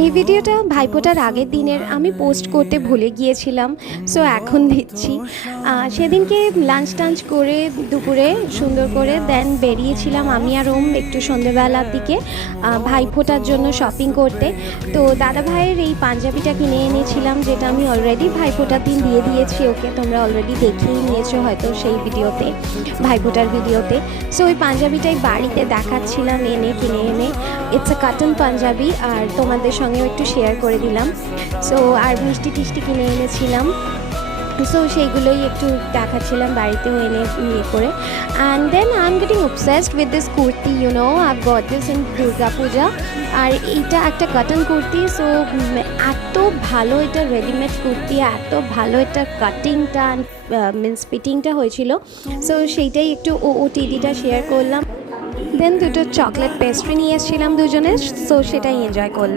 এই ভিডিওটা ভাইফোঁটার আগের দিনের আমি পোস্ট করতে ভুলে গিয়েছিলাম, সো এখন দিচ্ছি। সেদিনকে লাঞ্চ টাঞ্চ করে দুপুরে সুন্দর করে দেন বেরিয়েছিলাম আমি আর ওম একটু সন্ধ্যেবেলার দিকে ভাইফোঁটার জন্য শপিং করতে। তো দাদা ভাইয়ের এই পাঞ্জাবিটা কিনে এনেছিলাম, যেটা আমি অলরেডি ভাইফোঁটার দিন দিয়ে দিয়েছি ওকে। তোমরা অলরেডি দেখেই নিয়েছো হয়তো সেই ভিডিওতে, ভাইফোঁটার ভিডিওতে। সো ওই পাঞ্জাবিটাই বাড়িতে দেখাচ্ছিলাম কিনে এনে। ইটস আ কটন পাঞ্জাবি, আর তোমাদের সঙ্গেও একটু শেয়ার করে দিলাম। সো আর মিষ্টি টিষ্টি কিনে এনেছিলাম, সো সেইগুলোই একটু দেখাচ্ছিলাম বাড়িতেও এনে ইয়ে করে। And then I am getting obsessed with this kurti, I got this in Durga Puja. আর এইটা একটা কটন কুর্তি, সো এত ভালো এটা রেডিমেড কুর্তি, এত ভালো এটা কাটিংটা মিন্স ফিটিংটা হয়েছিল। সো সেইটাই একটু ওটিডিটা শেয়ার করলাম। দেন দুটো চকলেট পেস্ট্রি নিয়ে এসেছিলাম দুজনে, সো সেটাই এনজয় করলাম।